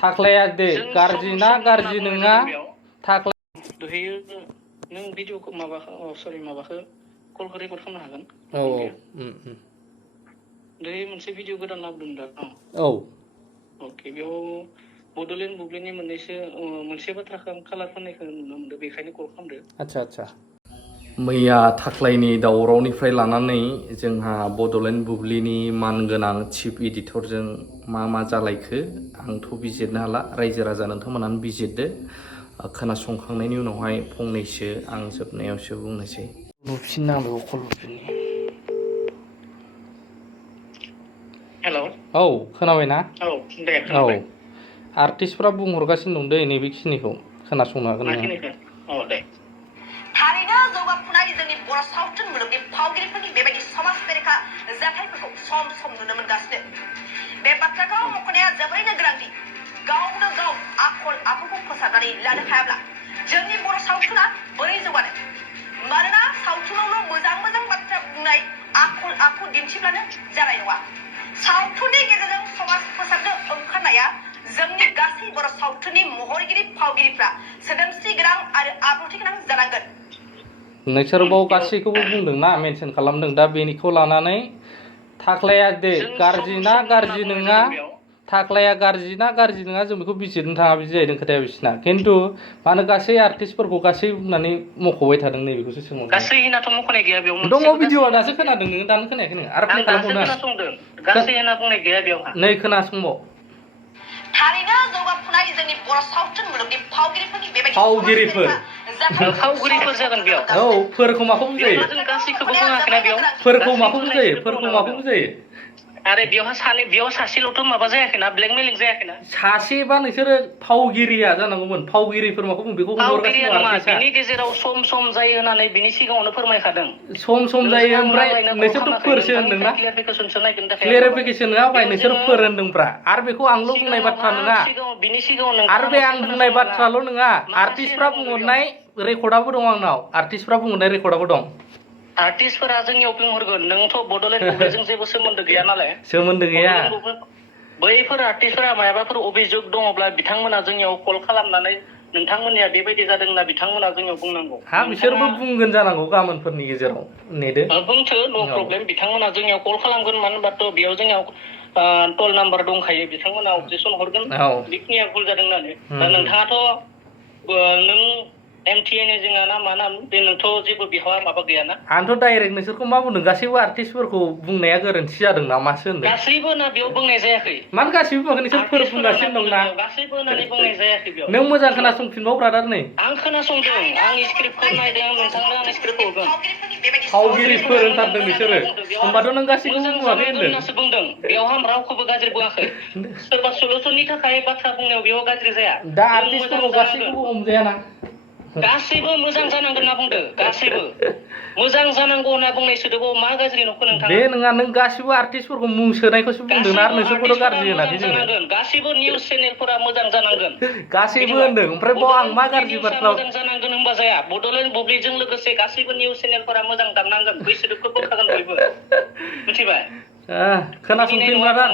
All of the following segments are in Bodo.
थाख्लाया दे गाज्रि ना गाज्रि नङा थाख्ला दहायो नों भिडिअखौ माबाखौ कलखौ रेकर्ड खालामनो हागोन औ दहाय मोनसे भिडिअ गोदान लाबोदों दा औ अके बेयाव बड'लेण्ड बुब्लिनि मोनसे बाथ्राखौ आं कालार फाननायखौ नुनो मोनदों बेखायनो कल खालामदो आच्छा मैया थाख्लायनि दावरावनिफ्राय लानानै जोंहा बड'लेण्ड बुब्लिनि मानगोनां चिफ एडिटरजों मा जालायखो आंथ' बिजिरनो हाला रायजो राजा नोंथांमोनानो बिजिरदो खोनासंखांनायनि उनावहाय फंनैसो आं जोबनायावसो बुंनोसै बुफिननांगौ कल बुफिननि हेलौ औ खोनाबायना औ दे खोनाबाय आर्टिस्टफ्रा बुंहरगासिनो दं दै नैबेखिनिखौ खोनासंनो हागोन नोङो औ दे थारैनो जौगाफुनाय जोंनि बर' सावथुन मुलुगनि फावगिरिफोरनि बेबायदि समाज बेरेखा जाथायफोरखौ सम सम नुनो मोनगासिनो बे बाथ्राखौ मख'नाया जोबोरैनो गोनांथि गावनो गाव आखल आखुखौ फोसाबनानै लानो हायाब्ला जोंनि बर' सावथुना बोरै जौगानो मानोना सावथुनावल' मोजां मोजां बाथ्रा बुंनाय आखल आखु दिन्थिब्लानो जानाय नङा सावथुननि गेजेरजों समाज फोसाबनो ओंखारनाया जोंनि गासै बर' सावथुननि महरगिरि फावगिरिफ्रा सोदोमस्रि गोनां आरो आब्रुथि गोनां जानांगोन नोंसोर बाव गासैखौबो बुंदोंना मेनसन खालामदों दा बेनिखौ लानानै थाख्लाया दे गाज्रि ना गाज्रि नङा थाख्लाया गाज्रि ना गाज्रि नङा जों बेखौ बिजिरनो थाङा बिदि जाहैदों खोथाया बिसिना खिन्थु मानो गासै आर्टिस्टफोरखौ गासै बुंनानै मख'बाय थादों नैबेखौसो सोंहरदों गासै होनाथ' मख'नाय गैया बेयाव दङ भिडिअआ दासो खोनादों नोङो दानो खोनायाखै नोङो आरो प्ले खालामबावनो खोनासंदों गासै होना बुंनाय गैया बेयावहा नै खोनासंबाव थारैनो जौगाफुनाय जोंनि बर' सावथुन मुलुगनि फावगिरिफोरनि बेबायदि फावगिरिफोर जागोन बेयाव औ फोरखौ माखौ बुजायो जों गासैखौबो बुङाखैना बेयाव फोरखौ माखौ बुजायो आरो बेयाव सासेल'थ' माबा जायाखैना ब्लेकमेलिं जायाखैना सासेबा नोंसोरो फावगिरिया जानांगौमोन फावगिरिफोर माखौ बुं बेखौ फावगिरिया नङा बिनि गेजेराव सम सम जायो होननानै बिनि सिगाङावनो फोरमायखादों सम जायो ओमफ्राय नोंसोरथ' फोरसो होनदोंना क्लियारिफिकेसन नङा बाय नोंसोर फोर होनदोंब्रा आरो बेखौ आंल' बुंनाय बाथ्रा नङा आरो बे आं बुंनाय बाथ्राल' नङा आर्टिस्टफ्रा बुंहरनाय रेकर्डआबो दं आंनाव आर्टिस्टफ्रा बुंहरनाय रेकर्डआबो दं आर्टिस्टफोरा जोंनियाव बुंहरगोन नोंथ' बड'लेण्ड बुब्लिजों जेबो सोमोन्दो गैया नालाय सोमोन्दो गैया बैफोर आर्टिस्टफोरा मायाबाफोर अभियोग दङब्ला बिथांमोना जोंनियाव कल खालामनानै नोंथांमोननिया बेबायदि जादों होनना बिथांमोना जोंनियाव बुंनांगौ बिसोरबो बुंगोन जानांगौ गाबोनफोरनि गेजेराव नेदो बुंथो न' प्रब्लेम बिथांमोना जोंनियाव कल खालामगोन मानो होनबाथ' बेयाव जोंनियाव टल नाम्बार दंखायो बिथांमोना अबजेक्सन हरगोन बेखिनिया भुल जादों होननानै दा नोंथाङाथ' नों MTN जोंहा ना मा नाम बे नोंथ' जेबो बिहा माबा गैयाना आंथ' डाइरेक्ट नोंसोरखौ मा बुंदों गासैबो आर्टिस्टफोरखौ बुंनाया गोरोन्थि जादों नामासो होनदों गासैबो ना बेयाव बुंनाय जायाखै मानो गासैबो बुङाखै नोंसोर फोर बुंगासिनो दंना गासैबो होननानै बुंनाय जायाखै बेयाव नों मोजां खोनासंफिनबाव ब्रादार नै आं खोनासंदों आं स्क्रिप्टखौ नायदों नोंथांनो आं स्क्रिप्टखौ हरगोन फावगिरिफोर होनथारदों बिसोरो होमबाथ' नों गासैखौबो बुङाखै होनदों बुंदों बेयावहा रावखौबो गाज्रि बुङाखै सोरबा सलुसननि थाखाय बाथ्रा बुंनायाव बेयाव गाज्रि जाया दा आर्टिस्टफोरखौ गासैखौबो हमजायाना गासैबो मोजां जानांगोन होनना बुंदो गासैबो मोजां जानांगौ होनना बुंनाय सोदोबाव मा गाज्रि न'खौ नोंथाङा बे नङा नों गासैबो आर्टिस्टफोरखौ मुं सोनायखौसो बुंदों ना नोंसोरखौथ' गाज्रि होनाखै जोङो गासैबो निउस चेनेलफोरा मोजां जानांगोन गासैबो होनदों ओमफ्राय बाव आं मा गाज्रि बाथ्रा मोजां जानांगोन होनबा जाया बड'लेण्ड बुब्लिजों लोगोसे गासैबो निउस चेनेलफोरा मोजां दामनांगोन बै सोदोबखौ बोखागोन बयबो मिथिबाय खोनासंफिन ब्रादार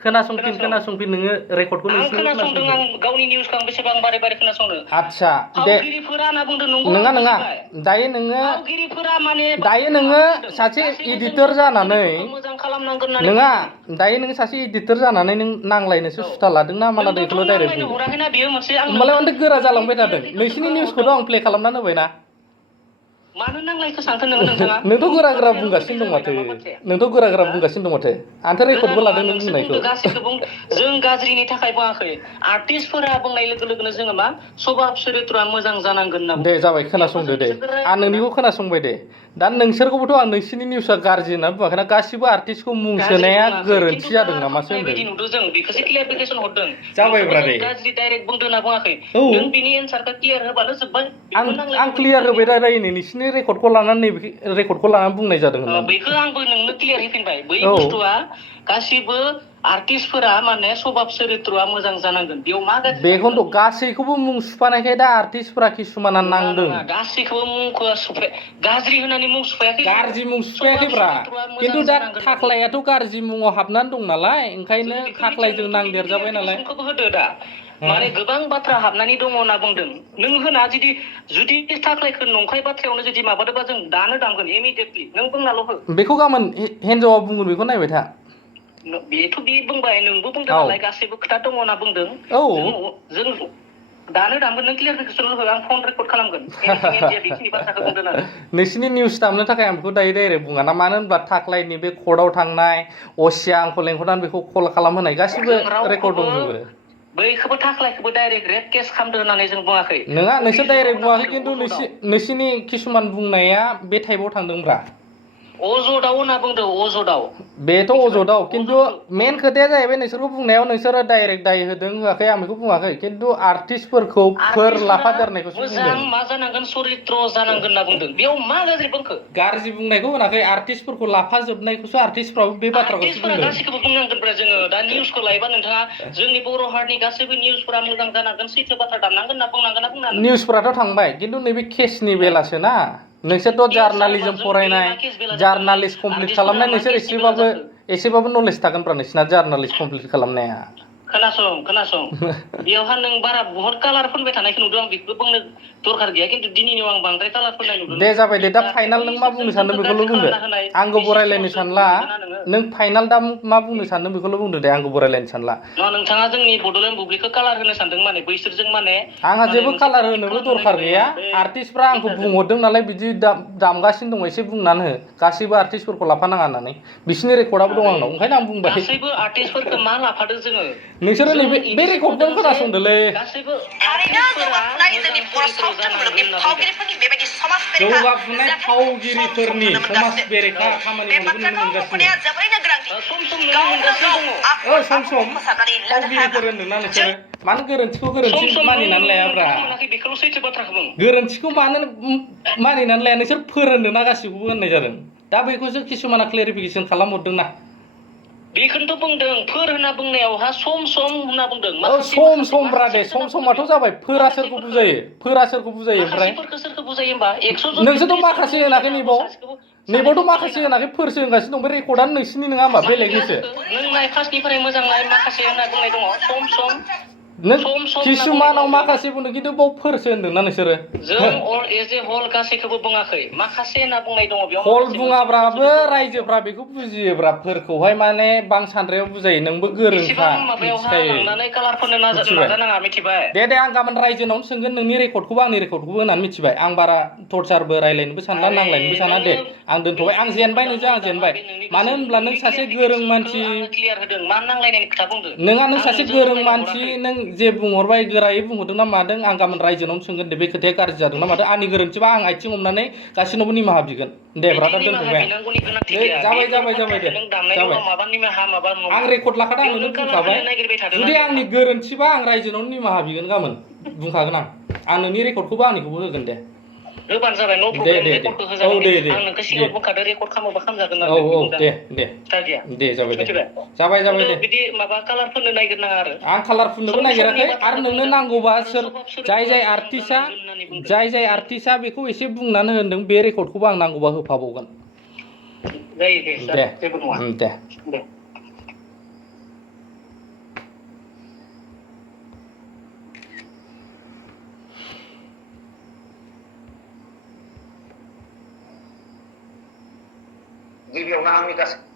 खोनासंफिन नोङो रेकर्डखौ आं खोनासंदों आं गावनि निउसखौ आं बेसेबां बारे बारे खोनासंनो आच्छा दे नङा दायो नोङो सासे एडिटर जानानै नङा दायो नोङो सासे एडिटर जानानै नों नांलायनोसो सुथा लादोंना माला दैखौल' डाइरेक्ट बुंदों होमबालाय मानोथो गोरा जालांबाय थादों नोंसिनि निउसखौथ' आं प्ले खालामना होबायना मानो नांलायखो सानखो नोंथाङा नोंथ' गोरा बुंगासिनो दं माथो आंथ' रेकर्डबो लादों नों बुंनायखौ जों गाज्रिनि थाखाय बुङाखै आर्टिस्टफोरा बुंनाय लोगो लोगोनो जोङो मा सभाब चरित्रआ मोजां जानांगोन होनना दे जाबाय खोनासंदो दे आं नोंनिखौ खोनासंबाय दे दा नोंसोरखौबोथ' आं नोंसिनि निउसआ गाज्रि होनना बुङाखैना गासिबो आर्टिस्टखौ मुं सोनाया गोरोन्थि जादों नामासो होनदों जों बेखौसो क्लियारिफिकेसन हरदों जाबायब्रा दे गाज्रि डाइरेक्ट बुंदों होनना बुङाखै नों बिनि एन्सारखौ क्लियार होबानो जोब्बाय आं क्लियार होबाय रायलायो नोंसिनि रेकर्डखौ लानानै रेकर्डखौ लानानै बुंनाय जादों होननानै बेखौ आंबो नोंनो क्लियार होफिनबाय बै बुस्थुआ गासिबो आर्टिस्टफोरा माने स्वभाब चरित्रआ मोजां जानांगोन बेयाव मा गाज्रि बेखौनोथ' गासैखौबो मुं सुफानायखाय दा आर्टिस्टफोरा किसुमाना नांदों गासैखौबो मुंखौ सुफाय गाज्रि होननानै मुं सुफायाखै गाज्रि मुं सुफायाखैब्रा खिन्थु दा थाख्लायाथ' गाज्रि मुङाव हाबनानै दं नालाय ओंखायनो थाख्लायजों नांदेरजाबाय नालाय होदो दा माने गोबां बाथ्रा हाबनानै दङ होनना बुंदों नों होना जुदि थाख्लायखौ नंखाय बाथ्रायावनो जुदि माबादोबा जों दानो दामगोन इमिडियेटलि नों बुंनाल' हो बेखौ गाबोन हिन्जावा बुंगोन बेखौ नायबाय था बेथ' बे बुंबाय नोंबो बुंदों नालाय गासैबो खोथा दङ होनना बुंदों जों दानो दामगोन नों क्लियारफिकेसन हो आं फन रेकर्ड खालामगोन बेखिनि बाथ्राखौ बुंदों आरो नोंसिनि निउस दामनो थाखाय आं बेखौ डाइरेक्ट बुङा ना मानो होनब्ला थाख्लायनि बे कर्टआव थांनाय असिया आंखौ लेंहरनानै बेखौ कल खालामहोनाय गासिबो रेकर्ड दंजोबो बैखौबो थाख्लायखौबो डाइरेक्ट रेप केस खालामदो होननानै जों बुङाखै नङा नोंसोर डाइरेक्ट बुङाखै खिन्थु नोंसिनि किसुमान बुंनाया बे टाइपआव थांदोंब्रा अजदाव होनना बुंदों अजदाव बेथ' अजदाव खिन्थु मेन खोथाया जाहैबाय नोंसोरखौ बुंनायाव नोंसोरो डाइरेक्ट दाय होदों होआखै आं बेखौ बुङाखै खिन्थु आर्टिस्टफोरखौ फोर लाफादेरनायखौसो बुंदों मोजां मा जानांगोन चरित्र जानांगोन होनना बुंदों बेयाव मा गाज्रि बुंखो गाज्रि बुंनायखौ होनाखै आर्टिस्टफोरखौ लाफाजोबनायखौसो आर्टिस्टफ्राबो बे बाथ्राखौसो बुंदों गासिखौबो बुंनांगोनब्रा जोङो दा निउसखौ लायोबा नोंथाङा जोंनि बर' हारिनि गासैबो निउसफोरा मोजां जानांगोन सैथो बाथ्रा दामनांगोन होनना बुंनांगोन ना बुंनांगोन निउसफोराथ' थांबाय खिन्थु नैबे केसनि बेलासो ना नोंसोरथ' जार्नालिजम फरायनाय जार्नालिस्ट कमप्लिट खालामनाय नोंसोर एसेबाबो नलेज थागोनब्रा नोंसिना जार्नालिस्ट कमप्लिट खालामनाया खोनासं बेयावहा नों बारा बहुत कालार फोनबाय थानायखौ नुदों आं बेखौ बुंनो दरखार गैया खिन्थु दिनैनियाव आं बांद्राय कालार फोननाय नुदों दे जाबाय दे दा फाइनाल नों मा बुंनो सानदों बेखौल' बुंदो आंखौ बरायलायनो सानला नों फाइनाल दा मा बुंनो सानदों बेखौल' बुंदो दे आंखौ बरायलायनो सानला नोंथाङा जोंनि बड'लेण्ड बुब्लिखौ कालार होनो सानदों माने बैसोरजों माने आंहा जेबो कालार होनोबो दरखार गैया आर्टिस्टफ्रा आंखौ बुंहरदों नालाय बिदि दामगासिनो दङ एसे बुंनानै हो गासैबो आर्टिस्टफोरखौ लाफानाङा होननानै बिसिनि रेकर्डआबो दं आंनाव ओंखायनो आं बुंबाय गासैबो आर्टिस्टफोरखौ मा लाफादों जोङो नोंसोरो नैबे बे रेकर्डखौ खोनासंदोलै थारैनो जौगाफुनाय जोंनि बर' सावथुन मुलुगनि फावगिरिफोरनि बेबायदि समाज जौगाफुनाय फावगिरिफोरनि समाज बेरेखा खामानि मावनायखौ नुनो मोनगासिनो जोबोरैनो गोनांथि सम फावगिरिफोर होनदोंना नोंसोरो मानो गोरोन्थिखौ गोरोन्थि मानिनानै लायाब्रा गोरोन्थिखौ मानो मानिनानै लाया नोंसोर फोरोंदोंना गासिखौबो होननाय जादों दा बेखौसो किसुमाना क्लेरिफिकेसन खालामहरदोंना बेखौनोथ' बुंदों फोर होनना बुंनायावहा सम होनना बुंदों सम ब्रा दे समाथ' जाबाय फोरा सोरखौ बुजायो ओमफ्राय सोरखौ बुजायो होमबा 100 नोंसोरथ' माखासे होनाखै नैबावथ' माखासे होनाखै फोरसो होनगासिनो दं बे रेकर्डआनो नोंसिनि नङा होमबा बेलेगनिसो नों नाय फार्स्टनिफ्राय मोजां नाय माखासे होनना बुंनाय दङ सम नों किसुमानाव माखासे बुंदों खिन्थु बाव फोरसो होनदोंना नोंसोरो जों अल एज ए हल गासैखौबो बुङाखै माखासे होनना बुंनाय दङ बेयाव हल बुङाब्राबो रायजोफ्रा बेखौ बुजियोब्रा फोरखौहाय माने बां सान्द्रायाव बुजायो नोंबो गोरोंखा दे आं गाबोन रायजोनावनो सोंगोन नोंनि रेकर्डखौबो आंनि रेकर्डखौबो होननानै मिथिबाय आं बारा टर्चारबो रायलायनोबो सानला नांलायनोबो साना दे आं दोनथ'बाय आं जेनबाय नोंजों आं जेनबाय मानो होनब्ला नों सासे गोरों मानसि नोंहा नों सासे गोरों मानसि नों जे बुंहरबाय गोरायै बुंहरदों ना मादों आं गाबोन रायजोनावनो सोंगोन दे बे खोथाया गाज्रि जादों ना मादों आंनि गोरोन्थिबा आं आथिं हमनानै गासिनावबो निमाहा बिगोन दे ब्रादार दोनथ'बाय जाबाय दे जाबाय आं रेकर्ड लाखादों आं नोंनो बुंखाबाय जुदि आंनि गोरोन्थिबा आं रायजोनावनो निमाहा बिगोन गाबोन बुंखागोन आं नोंनि रेकर्डखौबो आंनिखौबो होगोन दे होबानो जाबाय नो प्रब्लेम रेकर्डखौ होजागोन आं नोंखौ सिगाङाव बुंखादों रेकर्ड खालामोबा खालामजागोन दे जाबाय दे बिदि माबा कालार फोननो नागिरनाङा आरो आं कालार फुननोबो नागिराखै आरो नोंनो नांगौबा सोर जाय आर्टिस्टआ बेखौ एसे बुंनानै होनदों बे रेकर्डखौबो आं नांगौबा होफाबावगोन दे गिबियावनो आंनि गासै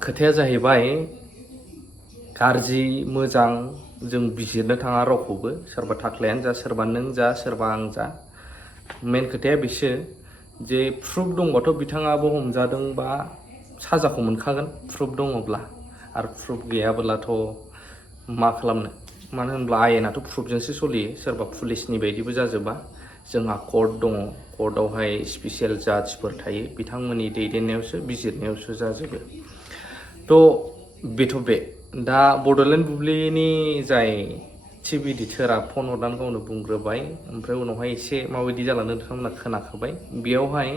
खोथाया जाहैबाय गाज्रि मोजां जों बिजिरनो थाङा रावखौबो सोरबा थाख्लायानो जा सोरबा नों जा सोरबा आं जा मेन खोथाया बेसो जे प्रुफ दंबाथ' बिथाङाबो हमजादों बा साजाखौ मोनखागोन प्रुफ दङब्ला आरो प्रुफ गैयाब्लाथ' मा खालामनो मानो होनब्ला आयेनाथ' प्रुफजोंसो सोलियो सोरबा पुलिसनि बायदिबो जाजोबा जोंहा कर्ट दङ कर्टआवहाय स्पेसियेल जाजफोर थायो बिथांमोननि दैदेननायावसो बिजिरनायावसो जाजोबो थ' बेथ' बे दा बड'लेण्ड बुब्लिनि जाय चिफ इडिटरा फन हरनानै गावनो बुंग्रोबाय ओमफ्राय उनावहाय एसे माबायदि जालांदों नोंथांमोना खोनाखाबाय बेयावहाय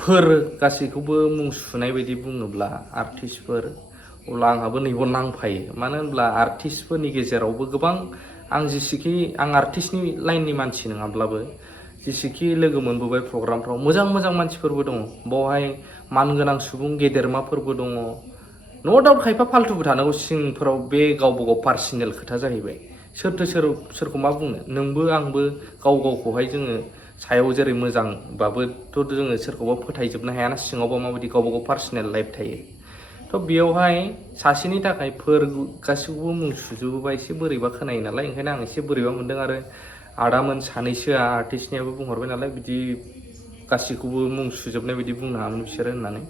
फोर गासैखौबो मुं सुनाय बायदि बुङोब्ला आर्टिस्टफोर अब्ला आंहाबो नैबाव नांफायो मानो होनब्ला आर्टिस्टफोरनि गेजेरावबो गोबां आं जेसेखि आं आर्टिस्टनि लाइननि मानसि नङाब्लाबो जेसेखि लोगो मोनबोबाय प्रग्रामफ्राव मोजां मोजां मानसिफोरबो दङ बावहाय मानगोनां सुबुं गेदेरमाफोरबो दङ न' डाउट खायफा फाल्थुबो थानांगौ सिंफोराव बे गावबा गाव पार्सनेल खोथा जाहैबाय सोरथो सोरखौ मा बुंनो नोंबो आंबो गाव गावखौहाय जोङो सायाव जेरै मोजांबाबोथ' जोङो सोरखौबा फोथायजोबनो हायाना सिङावबा माबायदि गावबा गाव पार्सनेल लाइफ थायो थ' बेयावहाय सासेनि थाखाय गासैखौबो मुं सुजोबोबा एसे बोरैबा खोनायो नालाय ओंखायनो आं एसे बोरैबा मोनदों आरो आदामोन सानैसोआ आर्टिस्टनियाबो बुंहरबाय नालाय बिदि गासैखौबो मुं सुजोबनाय बायदि बुंनो हायामोन बिसोरो होननानै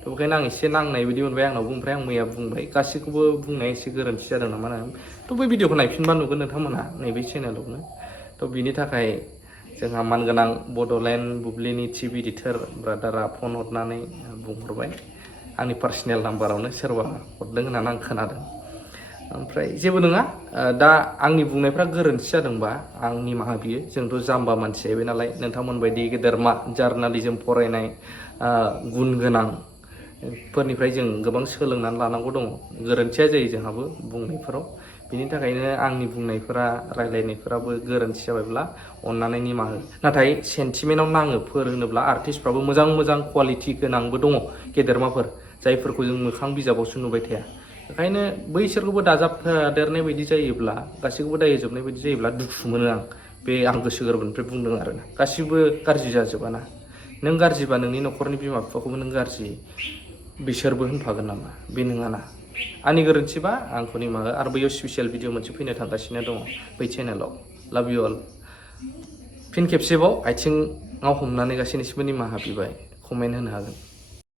थ' बेखायनो आं एसे नांनाय बायदि मोनबाय आंनावबो ओमफ्राय आं मैया बुंबाय गासैखौबो बुंनाया एसे गोरोन्थि जादों नामा होननानै थ' बै भिडिअखौ नायफिनबा नुगोन नोंथांमोनहा नैबे चेनेलावनो थ' बिनि थाखाय जोंहा मानगोनां बड'लेण्ड बुब्लिनि चिफ इडिटर ब्रादारा फन हरनानै बुंहरबाय आंनि पार्सनेल नाम्बारावनो सोरबा हरदों होननानै आं खोनादों ओमफ्राय जेबो नङा दा आंनि बुंनायफ्रा गोरोन्थि जादोंबा आं निमाहा बियो जोंथ' जाम्बा मानसि जाहैबाय नालाय नोंथांमोन बायदि गेदेरमा जार्नालिजम फरायनाय गुन गोनां फोरनिफ्राय जों गोबां सोलोंनानै लानांगौ दङ गोरोन्थिया जायो जोंहाबो बुंनायफोराव बिनि थाखायनो आंनि बुंनायफोरा रायलायनायफोराबो गोरोन्थि जाबायब्ला अन्नानै निमाहा हो नाथाय सेन्टिमेन्टआव नाङो फोर होनोब्ला आर्टिस्टफ्राबो मोजां मोजां कुवालिटि गोनांबो दङ गेदेरमाफोर जायफोरखौ जों मोखां बिजाबावसो नुबाय थाया ओंखायनो बैसोरखौबो दाजाबदेरनाय बायदि जायोब्ला गासैखौबो दाय होजोबनाय बायदि जायोब्ला दुखु मोनो आं गोसो गोरबोनिफ्राय बुंदों आरोना गासिबो गाज्रि जाजोबाना नों गाज्रिबा नोंनि न'खरनि बिमा बिफाखौबो नों गाज्रि बिसोरबो होनफागोन नामा बे नङाना आंनि गोरोन्थिबा आंखौ निमाहा हो आरो बैयाव स्पेसियेल भिडिअ मोनसे फैनो थांगासिनो दङ बै चेनेलाव लाभ इउ अल फिन खेबसेबाव आथिङाव हमनानै गासैनिसिमबो निमाहा बिबाय कमेन्ट होनो हागोन